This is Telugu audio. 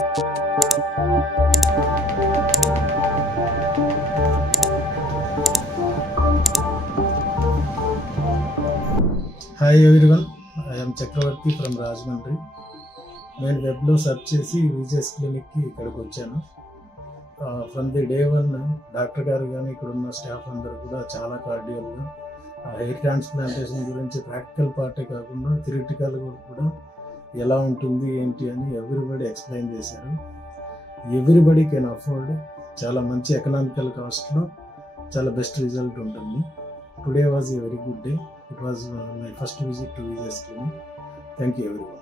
Hi everyone, I'm Chakravarthi from Rajahmundry. నేను వెబ్లో సెర్చ్ చేసి విజేఎస్ క్లినిక్కి ఇక్కడికి వచ్చాను. From the day one doctor గారు కానీ ఇక్కడ ఉన్న స్టాఫ్ అందరూ కూడా చాలా కార్డియల్గా హెయిర్ ట్రాన్స్ప్లాంటేషన్ గురించి ప్రాక్టికల్ పార్టే కాకుండా థియరిటికల్ కూడా ఎలా ఉంటుంది ఏంటి అని ఎవ్రీబడి ఎక్స్ప్లెయిన్ చేశారు. ఎవ్రీబడి కెన్ అఫోర్డ్, చాలా మంచి ఎకనామికల్ కాస్ట్లో చాలా బెస్ట్ రిజల్ట్ ఉంటుంది. Today was a very good day. It was my first visit to VJS Clinic. Thank you everyone.